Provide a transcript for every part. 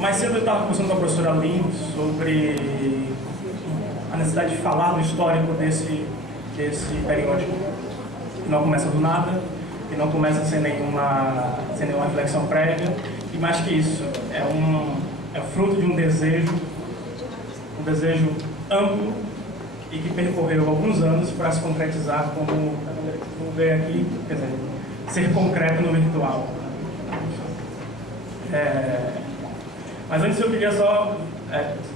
Mais cedo eu estava conversando com a professora Lin sobre a necessidade de falar do histórico desse periódico, que não começa do nada, que não começa sem nenhuma reflexão prévia, e mais que isso, é fruto de um desejo amplo e que percorreu alguns anos para se concretizar como, vamos ver aqui, quer dizer, ser concreto no virtual. Mas antes eu queria só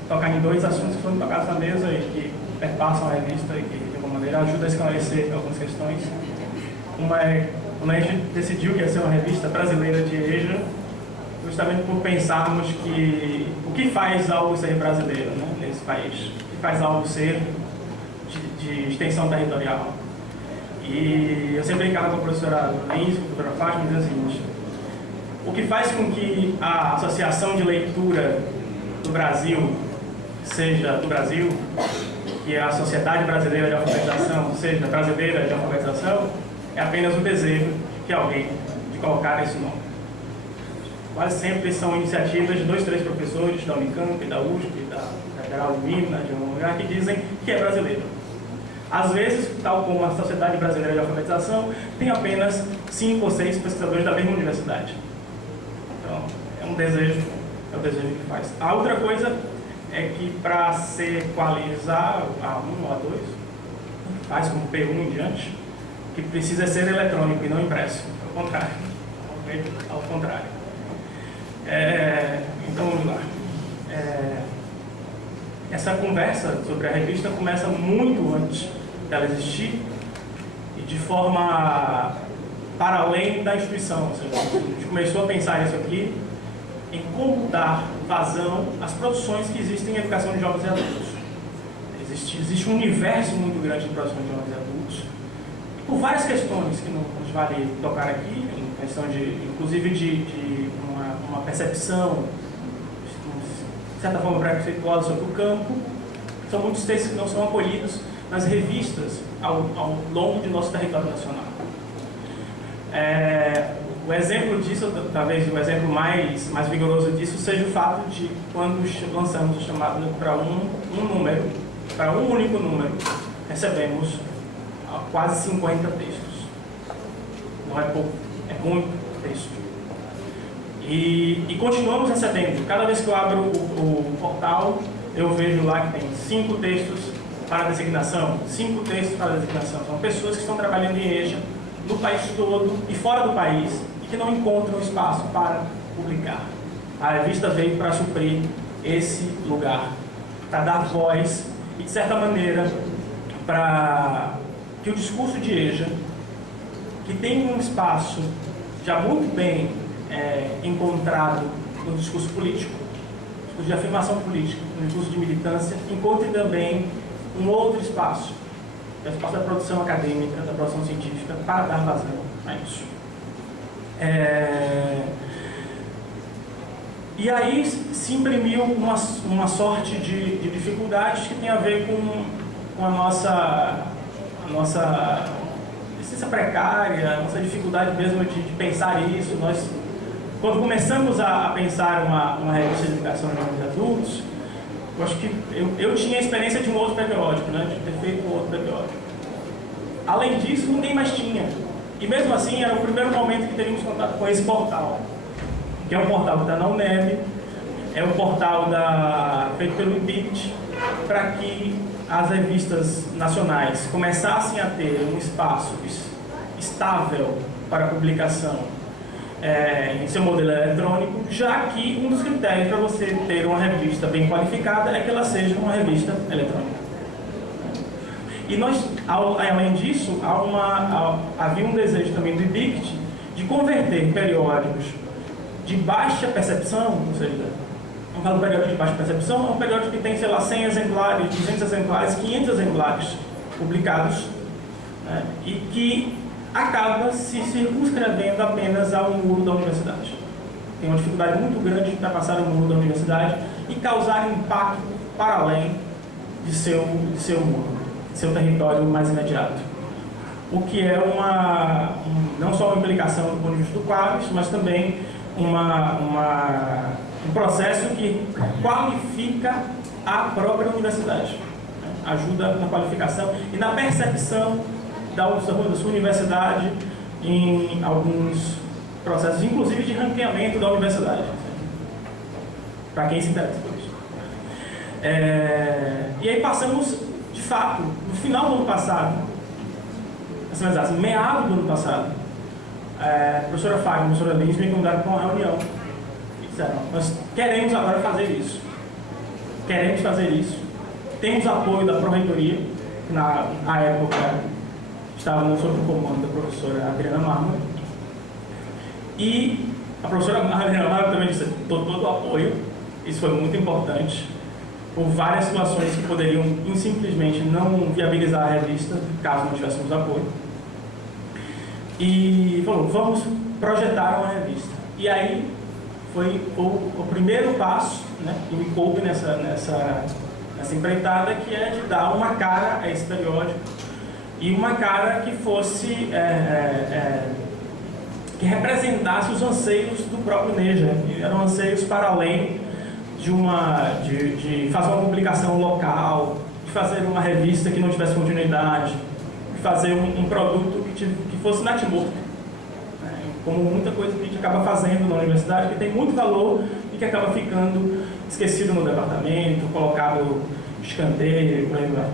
tocar em dois assuntos que foram tocados na mesa e que perpassam a revista e que, de alguma maneira, ajudam a esclarecer algumas questões. Uma é quando a gente decidiu que ia ser uma revista brasileira de EJA, justamente por pensarmos que o que faz algo ser brasileiro, né, nesse país, o que faz algo ser de extensão territorial. E eu sempre brincava com a professora Lins, com a professora Fátima, dizendo o seguinte: o que faz com que a Associação de Leitura do Brasil seja do Brasil, que é a Sociedade Brasileira de Alfabetização, seja brasileira de alfabetização, é apenas o desejo de alguém de colocar esse nome. Quase sempre são iniciativas de 2, 3 professores da Unicamp, da USP, da Federal de Minas, de algum lugar, que dizem que é brasileiro. Às vezes, tal como a Sociedade Brasileira de Alfabetização, tem apenas 5 ou 6 pesquisadores da mesma universidade. Então, é o desejo que faz. A outra coisa é que, para se equalizar A1 ou A2, faz como P1 em diante, que precisa ser eletrônico e não impresso. Ao contrário. Então, vamos lá. Essa conversa sobre a revista começa muito antes dela existir e de forma para além da instituição. Ou seja, a gente começou a pensar isso aqui em como dar vazão às produções que existem em educação de jovens e adultos. Existe um universo muito grande de produções de jovens e adultos, por várias questões que não nos vale tocar aqui, em questão inclusive de uma percepção, de certa forma, preconceituosa sobre o campo. São muitos textos que não são acolhidos nas revistas ao longo de nosso território nacional. O exemplo disso, talvez o exemplo mais vigoroso disso, seja o fato de quando lançamos o chamado para um único número, recebemos quase 50 textos. Não é pouco, é muito texto. E continuamos recebendo. Cada vez que eu abro o portal, eu vejo lá que tem 5 textos para designação, 5 textos para designação. São pessoas que estão trabalhando em EJA no país todo e fora do país e que não encontram espaço para publicar. A revista veio para suprir esse lugar, para dar voz e, de certa maneira, para que o discurso de EJA, que tem um espaço já muito bem encontrado no discurso político, no discurso de afirmação política, no discurso de militância, encontre também um outro espaço, que é o espaço da produção acadêmica, da produção científica, para dar vazão a isso. E aí se imprimiu uma sorte de dificuldades que tem a ver com a nossa licença precária, a nossa dificuldade mesmo de pensar isso. Nós, quando começamos a pensar uma revista de educação de jovens adultos, eu acho que eu tinha a experiência de um outro periódico, né, de ter feito um outro periódico. Além disso, ninguém mais tinha. E mesmo assim, era o primeiro momento que teríamos contato com esse portal, que é um portal que está na UNEB, é um portal feito pelo IBICT, para que as revistas nacionais começassem a ter um espaço estável para publicação em seu modelo eletrônico, já que um dos critérios para você ter uma revista bem qualificada é que ela seja uma revista eletrônica. E nós, além disso, havia um desejo também do IBICT de converter periódicos de baixa percepção, ou seja, não falo periódico de baixa percepção, é um periódico que tem, sei lá, 100 exemplares, 200 exemplares, 500 exemplares publicados, né, e que acaba se circunscrevendo apenas ao muro da universidade. Tem uma dificuldade muito grande de ultrapassar o muro da universidade e causar impacto para além de seu muro, de seu território mais imediato. O que é não só uma implicação do ponto de vista do Quadros, mas também uma um processo que qualifica a própria universidade, né? Ajuda na qualificação e na percepção da sua universidade em alguns processos, inclusive de ranqueamento da universidade, para quem se interessa por isso. E aí passamos, de fato, no final do ano passado, assim, meado do ano passado, a professora Fábio e a professora Lins me convidaram para uma reunião e disseram: nós queremos agora fazer isso. Queremos fazer isso. Temos apoio da Pró-Reitoria, que na época estava sob o comando da professora Adriana Marmor. E a professora Adriana Marmor também disse todo o apoio. Isso foi muito importante, por várias situações que poderiam simplesmente não viabilizar a revista, caso não tivéssemos apoio. E falou: vamos projetar uma revista. E aí foi o primeiro passo, né, que me coube nessa empreitada, que é de dar uma cara a esse periódico, e uma cara que fosse que representasse os anseios do próprio Neja. E eram anseios para além de fazer uma publicação local, de fazer uma revista que não tivesse continuidade, de fazer um produto que fosse natimorto, né? Como muita coisa que a gente acaba fazendo na universidade, que tem muito valor e que acaba ficando esquecido no departamento, colocado escanteio, por aí vai.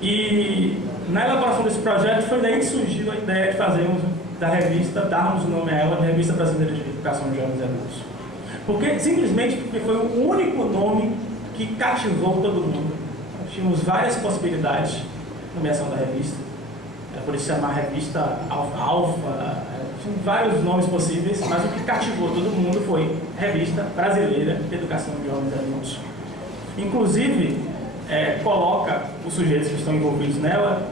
E na elaboração desse projeto foi daí que surgiu a ideia de fazermos da revista, darmos o nome a ela de Revista Brasileira de Educação de Jovens e Adultos. Simplesmente porque foi o único nome que cativou todo mundo. Nós tínhamos várias possibilidades na nomeação da revista. Era por isso chamar a revista Alfa, tinha vários nomes possíveis, mas o que cativou todo mundo foi Revista Brasileira de Educação de Jovens e Adultos. Inclusive, coloca os sujeitos que estão envolvidos nela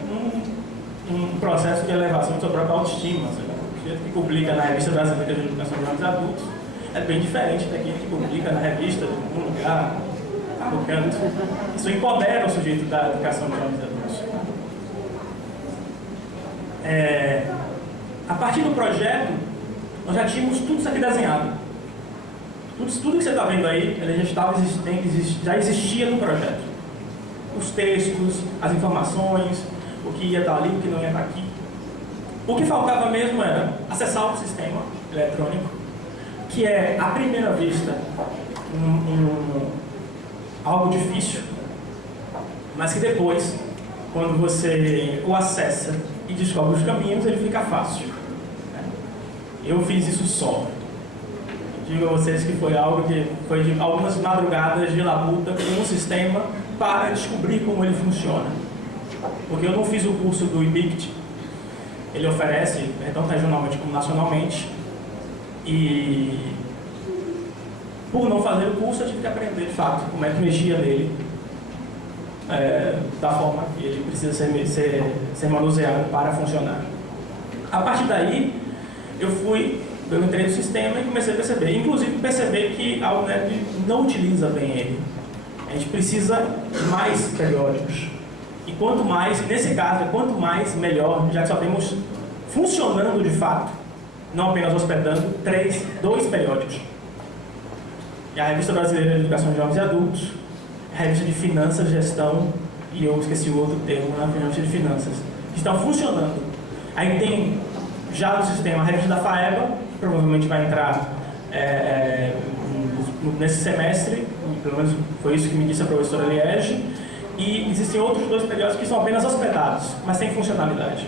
num processo de elevação de sua própria autoestima. O sujeito que publica na Revista Brasileira de Educação de Jovens e Adultos é bem diferente daquele que publica na revista de algum lugar, no canto. Isso empodera o sujeito da educação de jovens e adultos. A partir do projeto, nós já tínhamos tudo isso aqui desenhado. Tudo que você está vendo aí, ele já existia no projeto. Os textos, as informações, o que ia estar ali, o que não ia estar aqui. O que faltava mesmo era acessar o sistema eletrônico, que é, à primeira vista, algo difícil, mas que depois, quando você o acessa e descobre os caminhos, ele fica fácil, né? Eu fiz isso só. Digo a vocês que foi algo que foi de algumas madrugadas de labuta com um sistema para descobrir como ele funciona. Porque eu não fiz o curso do IBICT, ele oferece, tanto regionalmente como nacionalmente, e por não fazer o curso eu tive que aprender de fato como é que mexia nele, da forma que ele precisa ser manuseado para funcionar. A partir daí eu entrei no sistema e comecei a perceber, inclusive perceber que a UNEP não utiliza bem ele. A gente precisa de mais periódicos, e quanto mais, nesse caso, quanto mais melhor, já que só temos funcionando de fato, não apenas hospedando, 2 periódicos. E a Revista Brasileira de Educação de Jovens e Adultos, a Revista de Finanças, Gestão, e eu esqueci o outro termo, na Revista de Finanças, que estão funcionando. Aí tem já no sistema a Revista da FAEBA, provavelmente vai entrar nesse semestre, pelo menos foi isso que me disse a professora Liege, e existem outros 2 periódicos que são apenas hospedados, mas sem funcionalidade.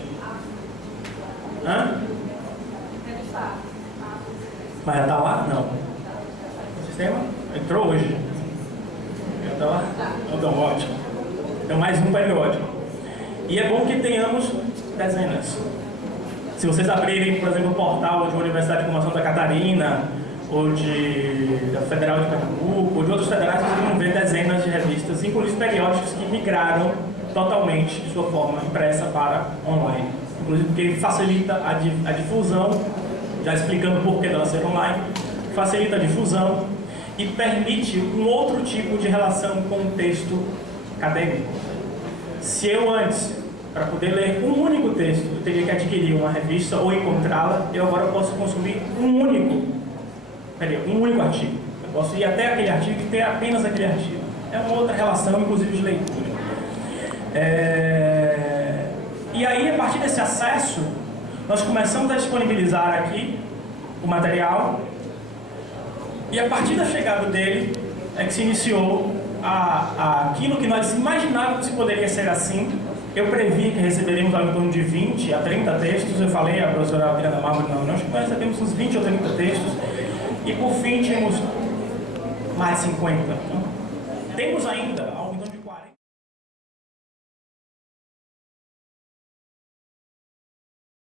Mas já está lá? Não. O sistema entrou hoje. Já está lá? Então, ótimo. Então, mais um periódico. E é bom que tenhamos dezenas. Se vocês abrirem, por exemplo, o portal de uma universidade como a Santa Catarina, ou da Federal de Pernambuco, ou de outros federais, vocês vão ver dezenas de revistas, inclusive periódicos que migraram totalmente de sua forma impressa para online. Inclusive porque facilita a difusão, já explicando o porquê dela ser online, facilita a difusão e permite um outro tipo de relação com o texto acadêmico. Se eu antes, para poder ler um único texto, eu teria que adquirir uma revista ou encontrá-la, eu agora posso consumir um único artigo. Posso ir até aquele artigo e ter apenas aquele artigo. É uma outra relação, inclusive, de leitura. E aí, a partir desse acesso, nós começamos a disponibilizar aqui o material, e a partir da chegada dele é que se iniciou aquilo que nós imaginávamos que poderia ser assim. Eu previ que receberemos algo em torno de 20 a 30 textos. Eu falei à professora Adriana Marmo, não, nós recebemos uns 20 ou 30 textos, e por fim tínhamos mais de 50. Então, temos ainda